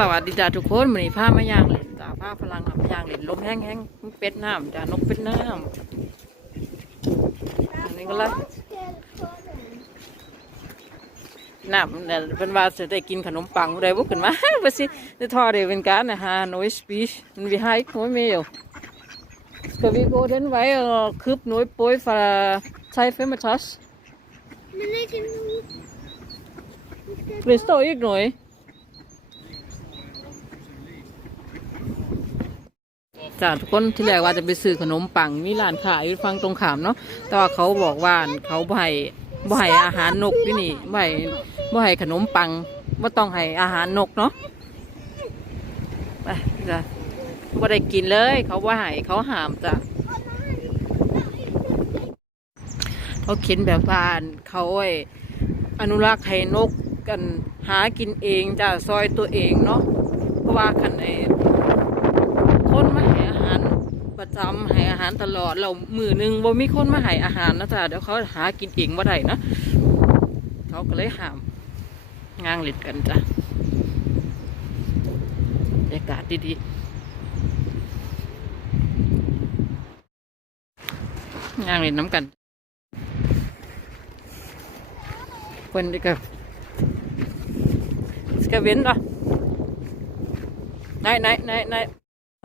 สวัสดีจ้าทุกคนมือนี้ผ้ามายางเล่นจ้าผ้าพลังมายางเล่นลมแห้งแห้งเป็ดน้ำจ้านกเป็ดน้ำอันนี้ก็ละน้ำเนี่ยเป็นว่าจะได้กินขนมปังได้บุกขึ้นมาว่าสิได้ทอดได้เป็นการนะฮะน้อยสปีชมันวิหายน้อยเมลก็วิโกเดนไว้คืบน้อยโป้ยฟ้าใช้เฟมาทัส Men ik heb nog เรสโตอีกหน่อย จ้าทุกคนที่แรกว่าจะไปซื้อขนมปังมีร้านขายอยู่ฟังตรงขามเนาะแต่ว่าเขาบอกว่าเขาบ่ให้บ่ให้อาหารนกที่นี่บ่ให้บ่ให้ขนมปังว่าต้องให้อาหารนกเนาะไปจ้ะบ่ได้กินเลย เขาบ่ให้เขาหามจ้ะเขาเขียนแบบว่าเขาไอ้อนุรักษ์ให้นกกันหากินเองจ้ะซอยตัวเองเนาะเพราะว่าคันไอ้ อาหารประจำให้อาหารตลอด เรามือหนึ่งบ่มีคนมาให้อาหารนะจ๊ะเดี๋ยวเขาหากินเองบ่ได้นะเขาก็เลยห้ามงางเล่นกันจ้ะบรรยากาศดีๆงางเล่นน้ำกันคนดีกับสกเวนเหรอไหนไหนไหนไหน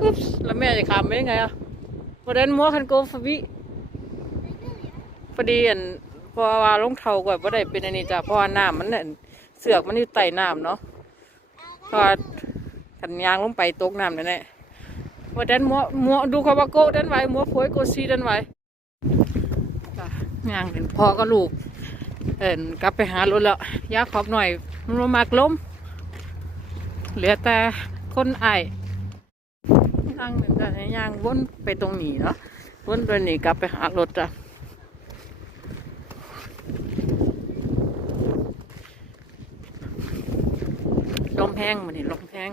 วจ้ะแคโรดินนึกไรแฟชโฟในดึกดึกดินม้วตาเฟชตาเฟชอุ๊บแล้วแม่จะขามไปยังไงอะวันนั้นมัวคันโกฟวิพอดีอันพอว่าลงเทาก่อนว่าได้เป็นอันนี้จ้ะเพราะว่าน้ำมันเนี่ยเสือกมันอยู่ใต้น้ำเนาะพราะว่าขันยางลงไปตกน้ำนั่นแหละว่าดันมัวมัวดูคาวาโก้ดันไว้มัวโผยโกซีดันไว้ยางเป็นพ่อก็ลูก เอินกลับไปหารถแล้วยาขอบหน่อยมันมากล้มเหลือแต่คนไอ ทางหนึ่งแต่ยางวนไปตรงนี้เนาะวนไปนี่กลับไปหารถจ้ะลมแห้งมันนี่ลมแห้ง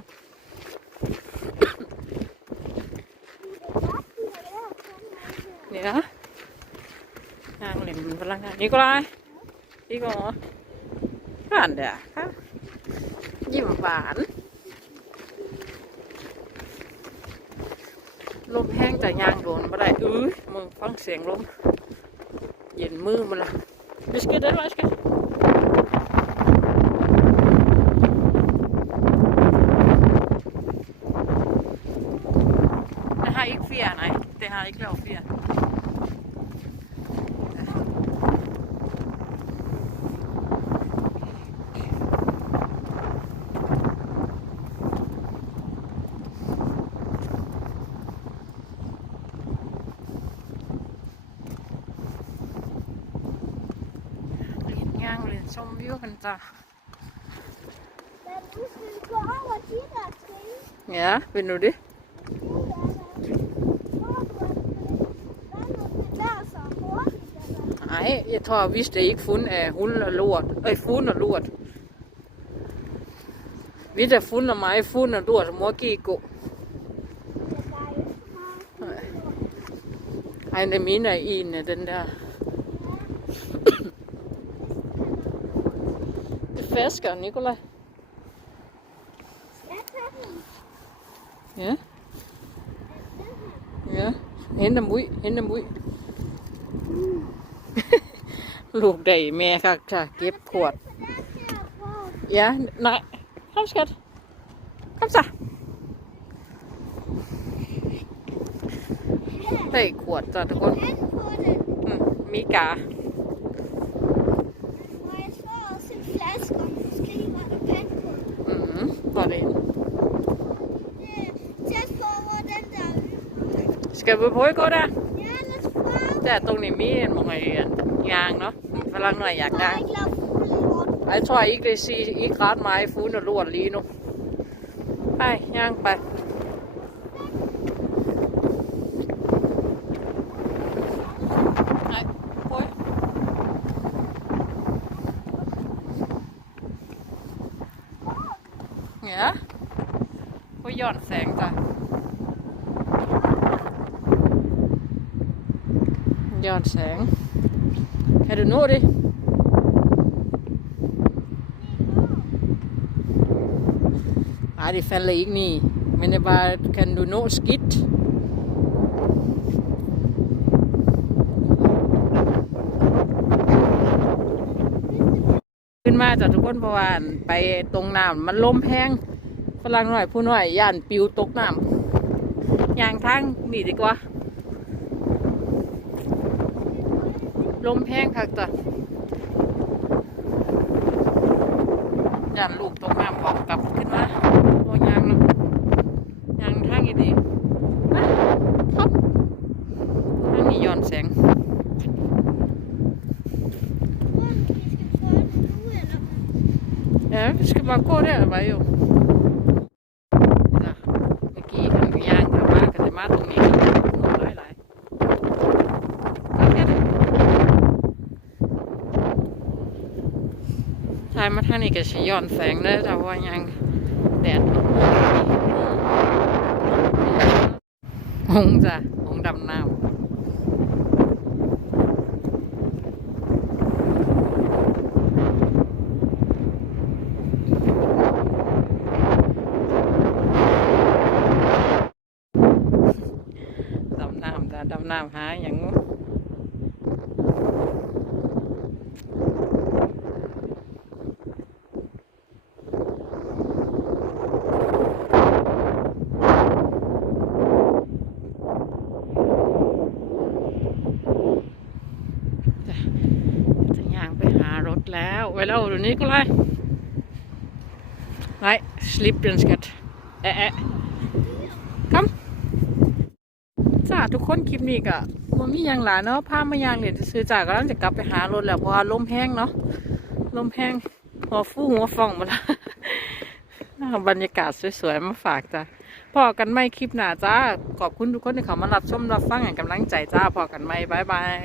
นี่นะนางเหล่นพลังงานนี่ก็ไรนี่ก็ผ่านเด้อค่ะยิ้มหวาน ลมแห้งแต่ยางโดนไม่ได้อื้อมึงฟังเสียงลม เย็นมือมันละบิสกิตได้ไหมบิสกิตแต่หาอีกเฟียไชมวิวกันจ้ะ We moesten gewoon wat hier dat ging. เนี่ยเป็นดูดิ Nej, jeg tror vist det ikke fundet af hund og lort. Øh, fund og lort. Vi der fundet af mig, fund og lort, mor gik gå. Ej, det mener en af den der. det er fasker, Nikolaj. Ja. Ja. Hente dem ud, hente dem ud. ลูกได้แม่ค่ะจ้ะเก็บขวดยะนายข้ามสกัดข้ามซะได้ขวดจ้ะทุกคนอืมมีกา อืมพอดี skal vi prøve at gå der แต่ตรงนี้มีหมองไอ้ยางเนาะฝรั่งหน่อยอยากได้ Ik loop voelen. Jeg tror ikke, det siger ikke ret meget fuglen og lort lige nu. ไปย่างไปไอ้โอ้ยเนี่ยโอ้ยย้อนแสงจ้ะ ย้อนแสงแค่ดูโน่ดิ Ah, die fäller ik niet. Men det bara kan du nå skitt. ขึ้นมาจากทุกคนเพราะว่าอั่นไปตรงน้ำมันลมแห้งฝรั่งหน่อยผู้หน่อยย่านปิวตกน้ำยางทางนี่ดีกว่า ลมแห้งคักจ้ะย่านลูกตกน้ำบอกกลับขึ้นมาโอ้ยางเนาะยางทางอีดีมาท็อปทางนี้ย้อนแสง Ja, vi ska bara gå där va, jo. Ja, เมื่อกี้ทางย่างทางมาก็จะมาตรงนี้หลายหลาย ทายมาทางนี้ก็สิย้อนแสงเลยแต่ว่ายังแดดหงจ้ะหงดำน้ำดำน้ำจ้ะดำน้ำหาอย่างงูจ้ะจะย่างไปหารถ แล้วไว้แล้วดี๋ยวนี้ก็เลยไล่สลิปเดนสกัดเอ๊ะเอ๊ะ come จ้าทุกคนคลิปนี้ก็มันมีอย่างหลายเนาะพามายางเหรียญซื้อจากก็ต้องจะกลับไปหารถแล้วเพราะว่าลมแห้งเนาะลมแห้งหัวฟูหัวฟองหมาแล้วบรรยากาศสวยๆมาฝากจ้าพอกันไม่คลิปหน้าจ้าขอบคุณทุกคนที่เขามารับชมรับฟังให้กำลังใจจ้าพอกันไม่บายบาย